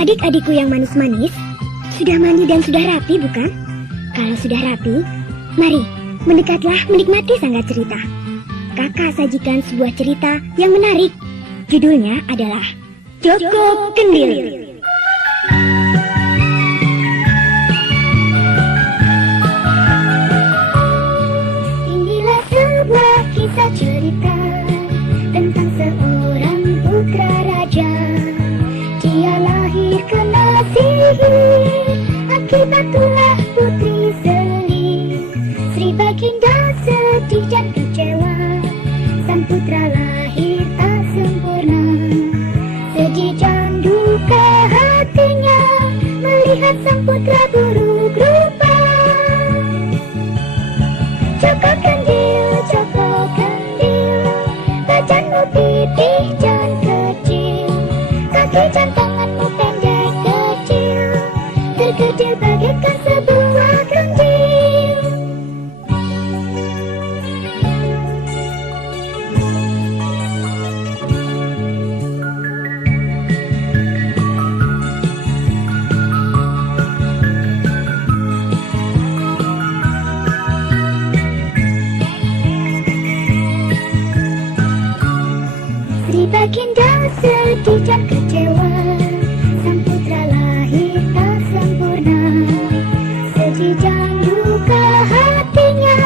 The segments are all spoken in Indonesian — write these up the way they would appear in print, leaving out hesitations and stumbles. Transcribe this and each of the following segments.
Adik-adikku yang manis-manis, sudah mandi dan sudah rapi bukan? Kalau sudah rapi, mari mendekatlah menikmati sanggar cerita. Kakak sajikan sebuah cerita yang menarik. Judulnya adalah Joko Kendil. Inilah sebuah kisah cerita tentang seorang putra raja. Dia lahir kena sihir, akibat tulah putri selir. Sri Baginda sedih dan kecewa, sang putra lahir tak sempurna. Sedih dan duka hatinya melihat sang putra buruk rupa. Joko Kendil, badanmu pipih dan kecil, kaki dan tanganmu pendek kecil, terkecil bagaikan sebuah kandil. Sri Baginda sedih dan kecewa, sang putra lahir tak sempurna. Sedih dan duka hatinya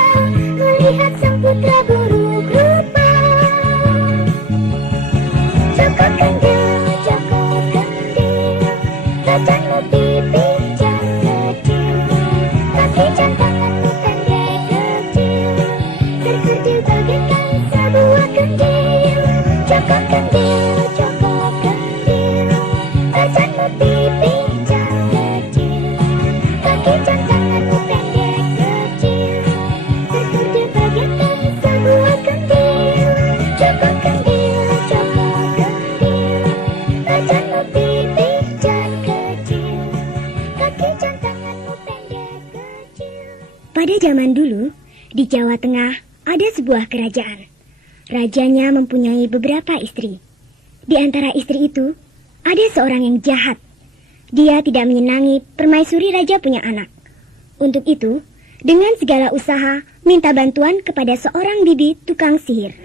melihat sang putra buruk rupa. Joko Kendil, badanmu pipih dan kecil, kaki dan tanganmu pendek kecil, terkecil bagaikan sebuah kandil. Joko Kendil, badanmu pipih dan kecil, kaki dan tanganmu pendek kecil, terkecil bagaikan sebuah kandil. Joko Kendil, badanmu pipih dan kecil, kaki dan tanganmu pendek kecil. Pada zaman dulu, di Jawa Tengah ada sebuah kerajaan. Rajanya mempunyai beberapa istri. Di antara istri itu, ada seorang yang jahat. Dia tidak menyenangi permaisuri raja punya anak. Untuk itu, dengan segala usaha, minta bantuan kepada seorang bibi tukang sihir.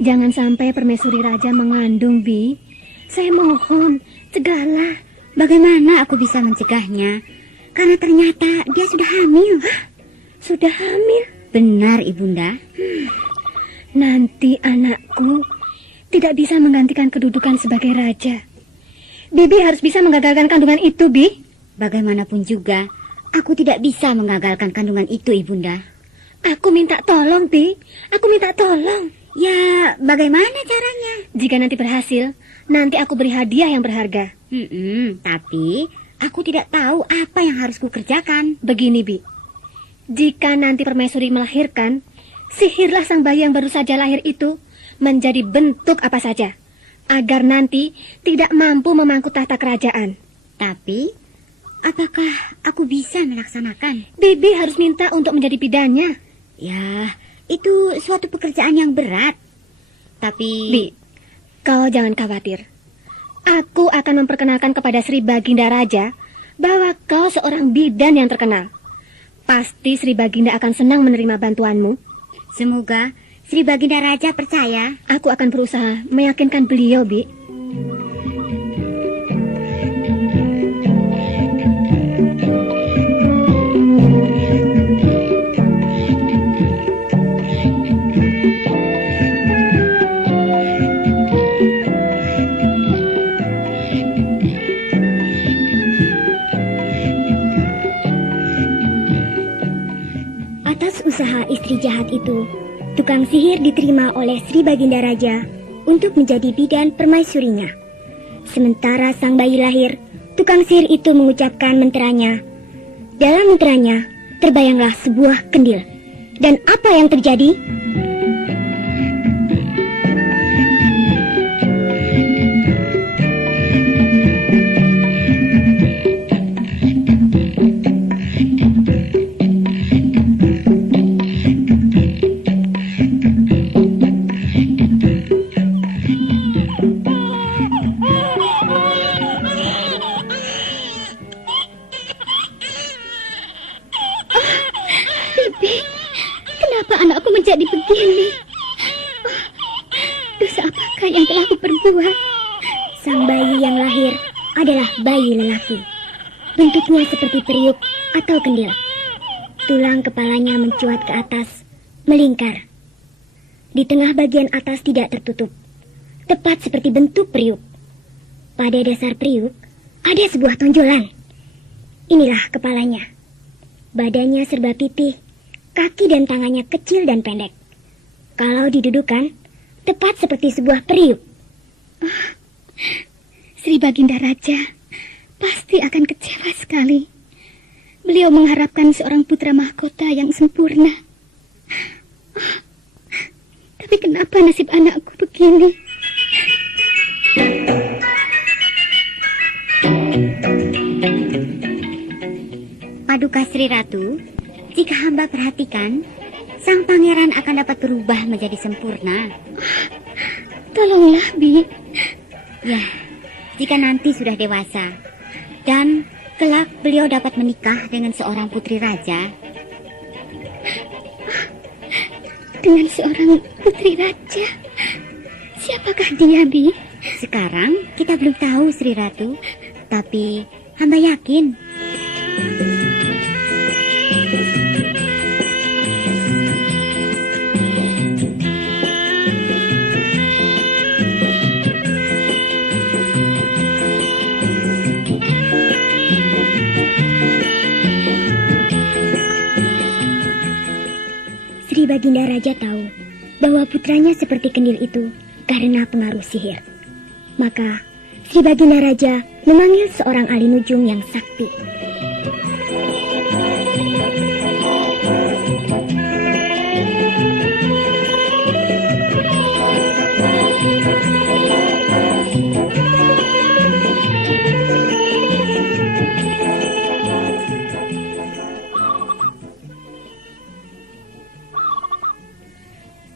Jangan sampai permaisuri raja mengandung, Bi. Saya mohon, cegahlah. Bagaimana aku bisa mencegahnya? Karena ternyata dia sudah hamil. Hah? Sudah hamil? Benar, Ibunda. Nanti anakku tidak bisa menggantikan kedudukan sebagai raja. Bibi harus bisa menggagalkan kandungan itu, Bi. Bagaimanapun juga, aku tidak bisa mengagalkan kandungan itu, Ibunda. Aku minta tolong, Bi. Aku minta tolong. Ya, bagaimana caranya? Jika nanti berhasil, nanti aku beri hadiah yang berharga. Tapi aku tidak tahu apa yang harus kukerjakan. Begini, Bi. Jika nanti permaisuri melahirkan, sihirlah sang bayi yang baru saja lahir itu menjadi bentuk apa saja, agar nanti tidak mampu memangku tahta kerajaan. Tapi, apakah aku bisa melaksanakan? Bibi harus minta untuk menjadi bidannya. Ya, itu suatu pekerjaan yang berat. Tapi... Bi, kau jangan khawatir. Aku akan memperkenalkan kepada Sri Baginda Raja bahwa kau seorang bidan yang terkenal. Pasti Sri Baginda akan senang menerima bantuanmu. Semoga Sri Baginda Raja percaya. Aku akan berusaha meyakinkan beliau, Bi. Atas usaha istri jahat itu, tukang sihir diterima oleh Sri Baginda Raja untuk menjadi bidan permaisurinya. Sementara sang bayi lahir, tukang sihir itu mengucapkan menteranya. Dalam menteranya, terbayanglah sebuah kendil. Dan apa yang terjadi? Kenapa anakku menjadi begini? Dosa apakah yang telah aku perbuat? Sang bayi yang lahir adalah bayi lelaki. Bentuknya seperti periuk atau kendil. Tulang kepalanya mencuat ke atas, melingkar. Di tengah bagian atas tidak tertutup, tepat seperti bentuk periuk. Pada dasar periuk ada sebuah tonjolan. Inilah kepalanya. Badannya serba pipih, kaki dan tangannya kecil dan pendek. Kalau didudukan, tepat seperti sebuah periuk. Sri Baginda Raja pasti akan kecewa sekali. Beliau mengharapkan seorang putra mahkota yang sempurna. Tapi kenapa nasib anakku begini? Paduka Sri Ratu, jika hamba perhatikan, sang pangeran akan dapat berubah menjadi sempurna. Tolonglah, Bi. Ya, jika nanti sudah dewasa dan kelak beliau dapat menikah dengan seorang putri raja. Dengan seorang putri raja? Siapakah dia, Bi? Sekarang kita belum tahu, Sri Ratu. Tapi hamba yakin. Sri Baginda Raja tahu bahwa putranya seperti kendil itu karena pengaruh sihir. Maka Sri Baginda Raja memanggil seorang ahli nujum yang sakti.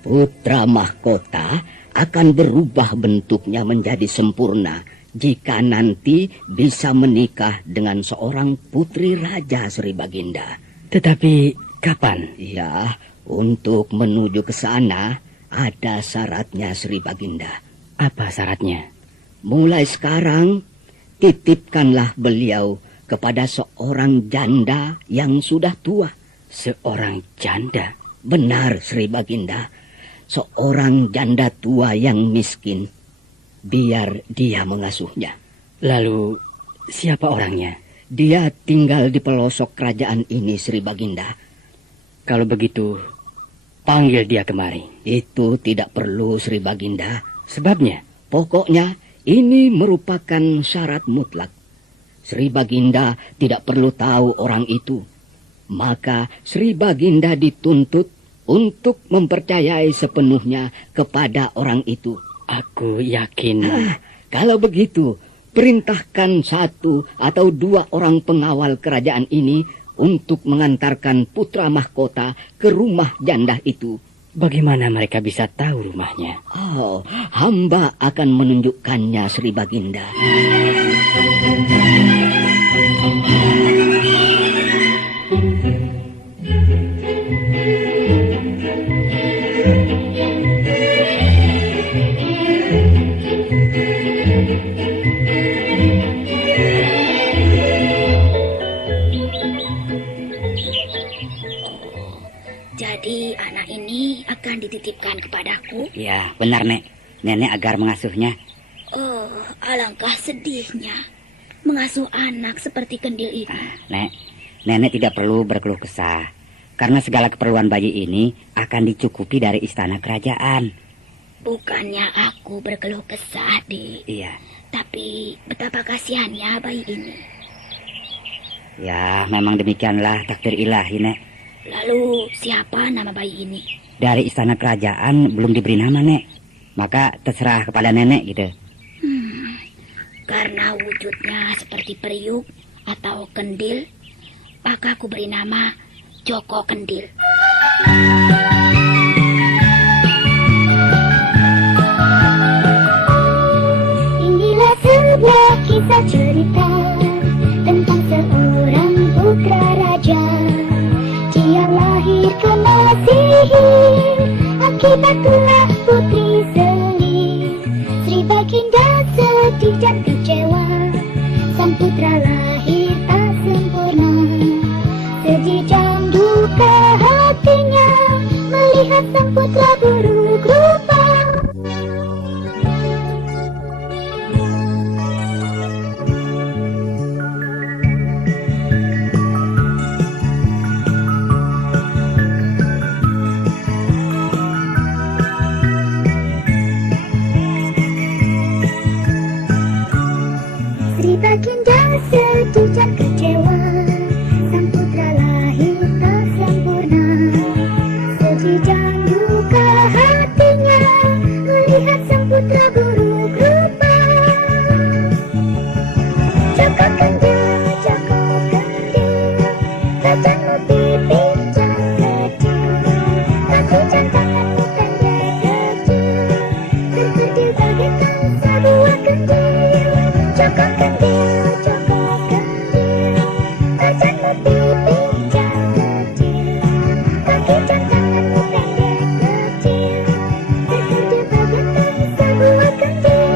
Putra mahkota akan berubah bentuknya menjadi sempurna jika nanti bisa menikah dengan seorang putri raja, Sri Baginda. Tetapi kapan? Ya, untuk menuju ke sana ada syaratnya, Sri Baginda. Apa syaratnya? Mulai sekarang titipkanlah beliau kepada seorang janda yang sudah tua. Seorang janda? Benar, Sri Baginda. Seorang janda tua yang miskin. Biar dia mengasuhnya. Lalu siapa orangnya? Dia tinggal di pelosok kerajaan ini, Sri Baginda. Kalau begitu, panggil dia kemari. Itu tidak perlu, Sri Baginda. Sebabnya? Pokoknya ini merupakan syarat mutlak. Sri Baginda tidak perlu tahu orang itu. Maka Sri Baginda dituntut untuk mempercayai sepenuhnya kepada orang itu. Aku yakin. Kalau begitu, perintahkan 1 atau 2 orang pengawal kerajaan ini untuk mengantarkan putra mahkota ke rumah janda itu. Bagaimana mereka bisa tahu rumahnya? Oh, hamba akan menunjukkannya, Sri Baginda. Jadi anak ini akan dititipkan kepadaku? Ya, benar, Nek. Nenek agar mengasuhnya. Oh, alangkah sedihnya mengasuh anak seperti Kendil ini. Nek, Nenek tidak perlu berkeluh kesah. Karena segala keperluan bayi ini akan dicukupi dari istana kerajaan. Bukannya aku berkeluh kesah, Dik. Iya. Tapi betapa kasihannya bayi ini. Ya, memang demikianlah takdir ilahi, Nek. Lalu siapa nama bayi ini? Dari istana kerajaan belum diberi nama, Nek. Maka terserah kepada Nenek gitu. Karena wujudnya seperti periuk atau kendil, maka aku beri nama Joko Kendil. Inilah sebuah kisah cerita tentang seorang putra raja. Dia lahir kena sihir akibat ulah putri selir. Sri Baginda sedih dan kecewa, sang putra lahir tak sempurna. Sedih dan duka hatinya melihat sang putra buruk rupa. Sri Baginda sedih dan kecewa, sang putra lahir tak sempurna. Sedih dan duka hatinya melihat sang putra buruk rupa. Joko Kendil, Joko Kendil, tajammu pipi jam kecil, kaki dan tanganmu pendek kecil, terkerdil bagaikan sebuah kendil. Joko Kendil, Joko Kendil, tajammu pipi jam kecil, kaki dan tanganmu pendek kecil, terkerdil bagaikan sebuah kendil.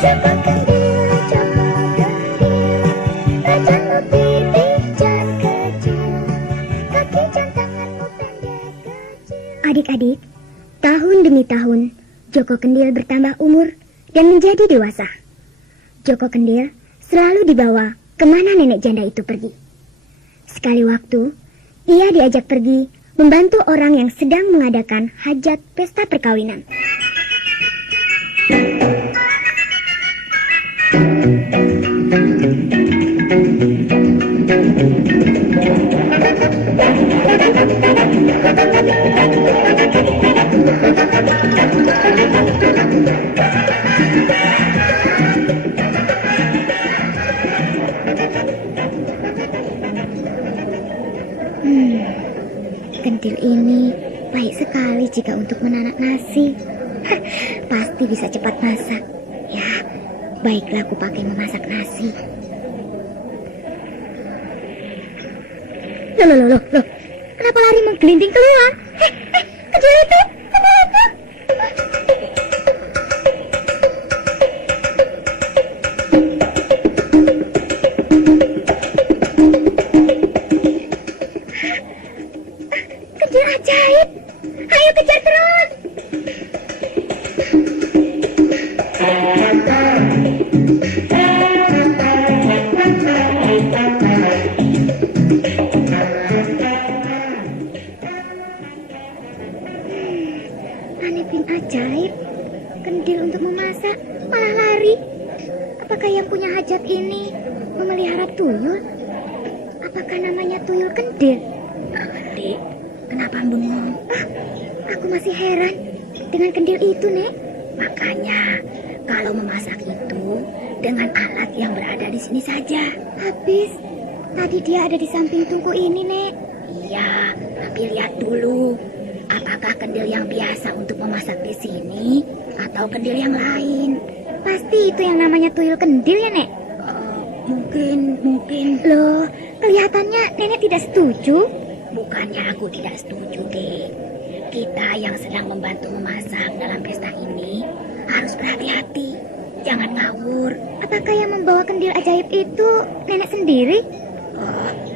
Joko Kendil, Joko Kendil, tajammu pipi jam kecil, kaki dan tanganmu pendek kecil. Adik-adik, tahun demi tahun, Joko Kendil bertambah umur dan menjadi dewasa. Joko Kendil selalu dibawa kemana nenek janda itu pergi. Sekali waktu, ia diajak pergi membantu orang yang sedang mengadakan hajat pesta perkawinan. Kendil ini baik sekali jika untuk menanak nasi. Pasti bisa cepat masak. Ya, baiklah aku pakai memasak nasi. Loh. Kenapa lari menggelinding keluar? Kendil itu, Kendil itu. Kendil ajaib. Ayo kejar terus. Aneh bin ajaib. Kendil untuk memasak malah lari. Apakah yang punya hajat ini memelihara tuyul? Apakah namanya tuyul kendil? Dik, kenapa bengong? Aku masih heran dengan kendil itu, Nek. Makanya kalau memasak itu dengan alat yang berada di sini saja. Habis, tadi dia ada di samping tungku ini, Nek. Iya, tapi lihat dulu. Apakah kendil yang biasa untuk memasak di sini atau kendil yang lain? Pasti itu yang namanya tuyul kendil ya, Nek? Mungkin. Loh, kelihatannya nenek tidak setuju. Bukannya aku tidak setuju, Dek. Kita yang sedang membantu memasak dalam pesta ini harus berhati-hati. Jangan ngawur. Apakah yang membawa kendil ajaib itu nenek sendiri?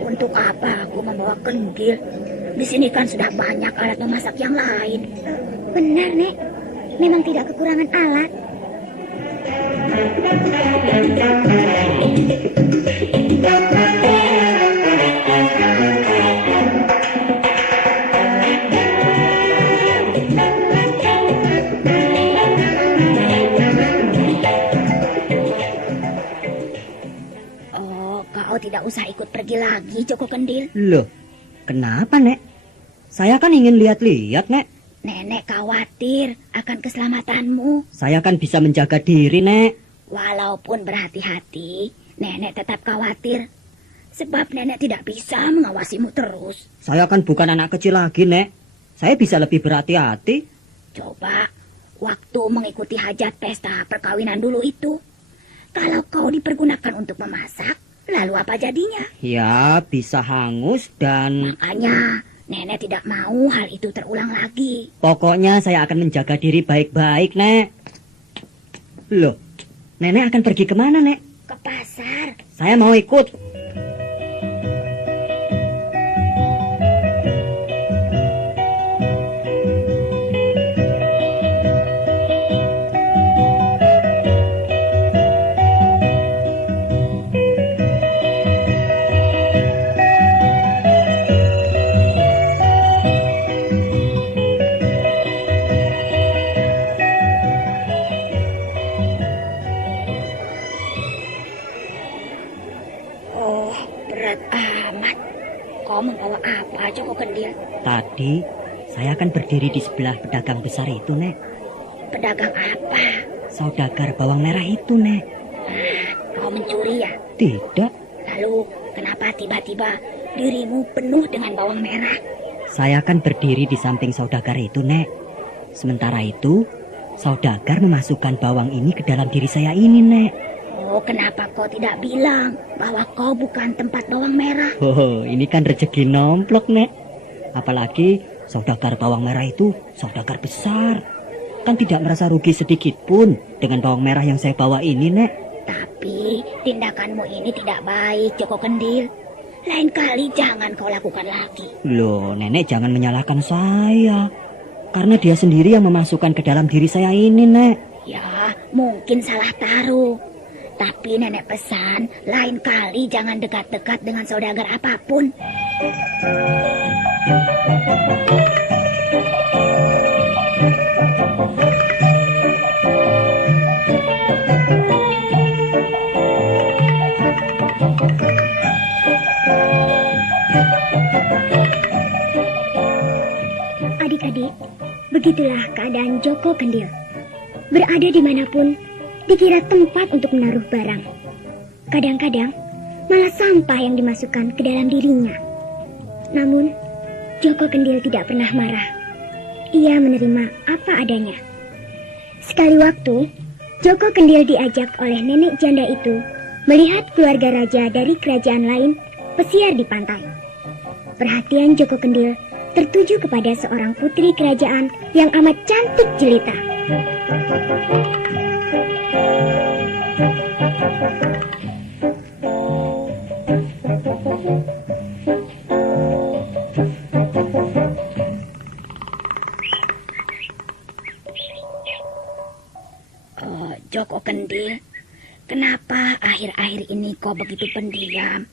Untuk apa aku membawa kendil? Di sini kan sudah banyak alat memasak yang lain. Benar, Nek. Memang tidak kekurangan alat. Kau tidak usah ikut pergi lagi, Joko Kendil. Loh, kenapa, Nek? Saya kan ingin lihat-lihat, Nek. Nenek khawatir akan keselamatanmu. Saya kan bisa menjaga diri, Nek. Walaupun berhati-hati, Nenek tetap khawatir. Sebab Nenek tidak bisa mengawasimu terus. Saya kan bukan anak kecil lagi, Nek. Saya bisa lebih berhati-hati. Coba, waktu mengikuti hajat pesta perkawinan dulu itu, kalau kau dipergunakan untuk memasak, lalu apa jadinya? Ya, bisa hangus dan... Makanya, Nenek tidak mau hal itu terulang lagi. Pokoknya saya akan menjaga diri baik-baik, Nek. Loh, Nenek akan pergi kemana, Nek? Ke pasar. Saya mau ikut. Berat amat. Kau membawa apa, Joko Kendil? Tadi, saya akan berdiri di sebelah pedagang besar itu, Nek. Pedagang apa? Saudagar bawang merah itu, Nek. Kau mencuri ya? Tidak, Lalu, kenapa tiba-tiba dirimu penuh dengan bawang merah? saya akan berdiri di samping saudagar itu, Nek. Sementara itu, saudagar memasukkan bawang ini ke dalam diri saya ini, Nek. Oh, kenapa kau tidak bilang bahwa kau bukan tempat bawang merah? Oh, ini kan rezeki nomplok, Nek. Apalagi saudagar bawang merah itu saudagar besar. Kan tidak merasa rugi sedikit pun dengan bawang merah yang saya bawa ini, Nek. Tapi tindakanmu ini tidak baik, Joko Kendil. Lain kali jangan kau lakukan lagi. Loh, Nenek jangan menyalahkan saya. Karena dia sendiri yang memasukkan ke dalam diri saya ini, Nek. Ya, mungkin salah taruh. Tapi Nenek pesan, lain kali jangan dekat-dekat dengan saudagar apapun. Adik-adik, begitulah keadaan Joko Kendil. Berada dimanapun, dikira tempat untuk menaruh barang. Kadang-kadang malah sampah yang dimasukkan ke dalam dirinya. Namun, Joko Kendil tidak pernah marah. Ia menerima apa adanya. Sekali waktu, Joko Kendil diajak oleh nenek janda itu melihat keluarga raja dari kerajaan lain pesiar di pantai. Perhatian Joko Kendil tertuju kepada seorang putri kerajaan yang amat cantik jelita. Joko Kendil, kenapa akhir-akhir ini kau begitu pendiam?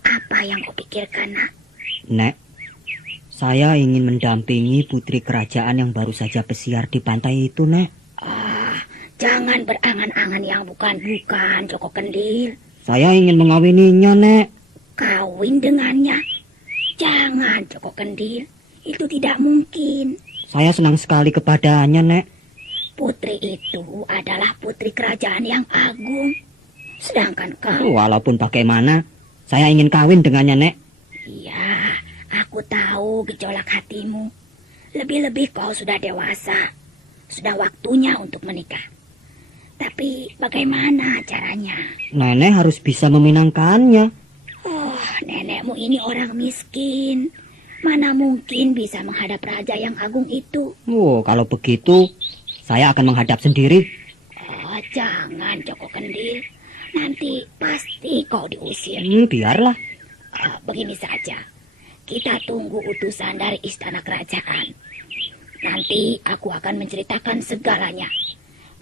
Apa yang kau pikirkan, nak? Nek, saya ingin mendampingi putri kerajaan yang baru saja pesiar di pantai itu, Nek. Jangan berangan-angan yang bukan-bukan, Joko Kendil. Saya ingin mengawininya, Nek. Kawin dengannya? Jangan, Joko Kendil. Itu tidak mungkin. Saya senang sekali kepadanya, Nek. Putri itu adalah putri kerajaan yang agung. Sedangkan kau... Walaupun bagaimana, saya ingin kawin dengannya, Nek. Iya, aku tahu gejolak hatimu. Lebih-lebih kau sudah dewasa. Sudah waktunya untuk menikah. Tapi bagaimana caranya? Nenek harus bisa memenangkannya. Oh, nenekmu ini orang miskin. Mana mungkin bisa menghadap raja yang agung itu? Oh, kalau begitu, saya akan menghadap sendiri. Oh, jangan, Joko Kendil. Nanti pasti kau diusir. Biarlah. Begini saja. Kita tunggu utusan dari istana kerajaan. Nanti aku akan menceritakan segalanya.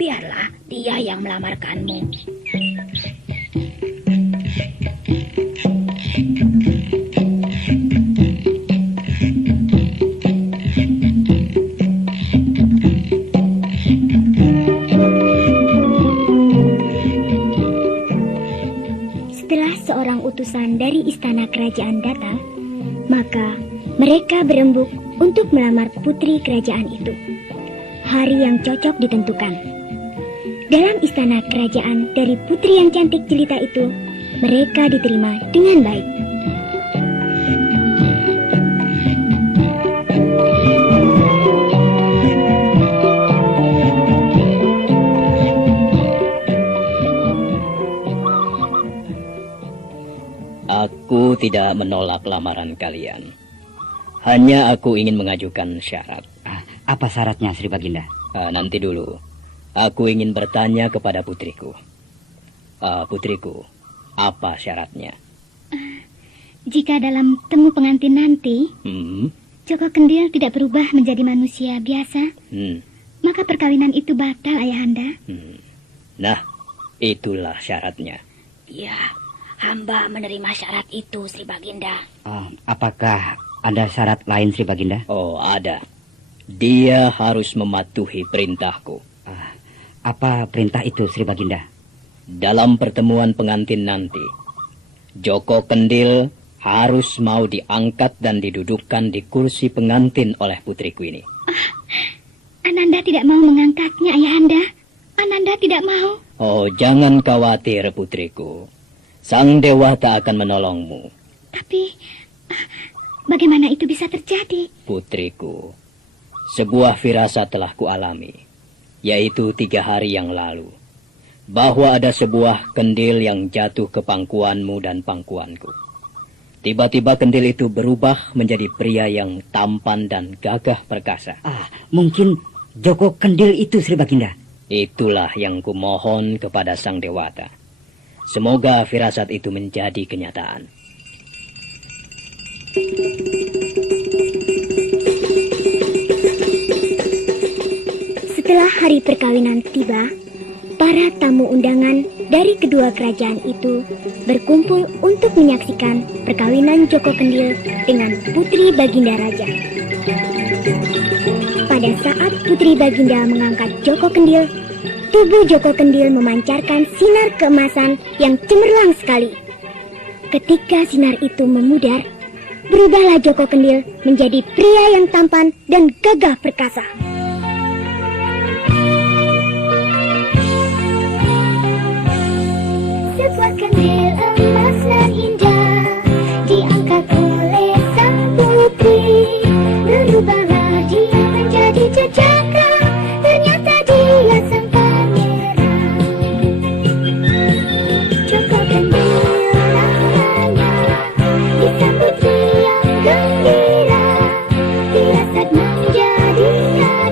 Biarlah dia yang melamarkanmu. Setelah seorang utusan dari istana kerajaan datang, maka mereka berembuk untuk melamar putri kerajaan itu. Hari yang cocok ditentukan. Dalam istana kerajaan dari putri yang cantik jelita itu, mereka diterima dengan baik. Aku tidak menolak lamaran kalian. Hanya aku ingin mengajukan syarat. Apa syaratnya, Sri Baginda? Nanti dulu. Aku ingin bertanya kepada putriku. Putriku, apa syaratnya? Jika dalam temu pengantin nanti, Joko Kendil tidak berubah menjadi manusia biasa, maka perkawinan itu batal, Ayahanda. Nah, itulah syaratnya. Ya, hamba menerima syarat itu, Sri Baginda. Apakah ada syarat lain, Sri Baginda? Oh, ada. Dia harus mematuhi perintahku. Apa perintah itu, Sri Baginda? Dalam pertemuan pengantin nanti, Joko Kendil harus mau diangkat dan didudukkan di kursi pengantin oleh putriku ini. Ananda tidak mau mengangkatnya, Ayahanda. Ananda tidak mau. Oh, jangan khawatir, putriku. Sang Dewata akan menolongmu. Tapi, bagaimana itu bisa terjadi? Putriku, sebuah firasat telah kualami, yaitu 3 hari yang lalu, bahwa ada sebuah kendil yang jatuh ke pangkuanmu dan pangkuanku. Tiba-tiba kendil itu berubah menjadi pria yang tampan dan gagah perkasa. Mungkin Joko Kendil itu, Sri Baginda. Itulah yang kumohon kepada Sang Dewata. Semoga firasat itu menjadi kenyataan. Setelah hari perkawinan tiba, para tamu undangan dari kedua kerajaan itu berkumpul untuk menyaksikan perkawinan Joko Kendil dengan Putri Baginda Raja. Pada saat Putri Baginda mengangkat Joko Kendil, tubuh Joko Kendil memancarkan sinar keemasan yang cemerlang sekali. Ketika sinar itu memudar, berubahlah Joko Kendil menjadi pria yang tampan dan gagah perkasa. Sebuah kendil emas nan indah diangkat oleh sang putri. Berubahlah dia menjadi jejaka, ternyata dia sang pangeran. Joko Kendil namanya, disambut riang gembira, firasat menjadi nyata.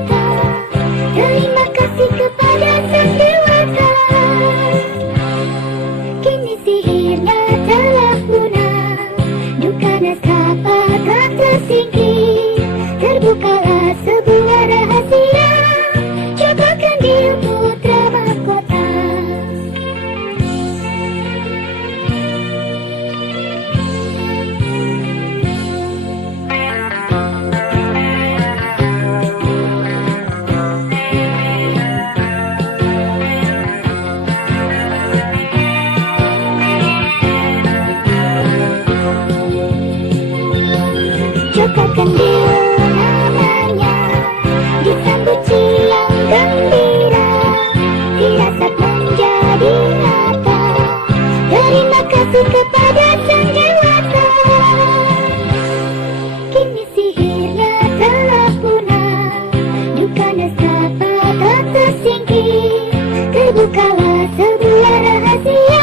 Bukalah sebuah rahasia,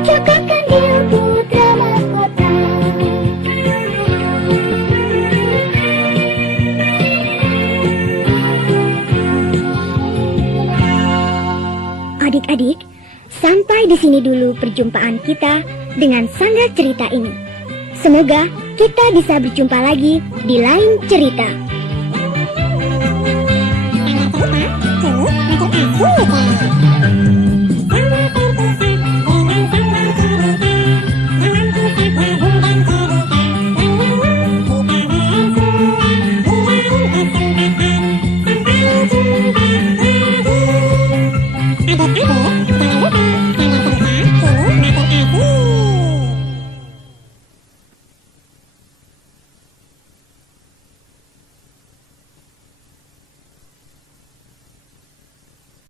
Coklat Kandil Putra Mahkota. Adik-adik, sampai di sini dulu perjumpaan kita dengan Sangga Cerita ini. Semoga kita bisa berjumpa lagi di lain cerita. Adik-adik,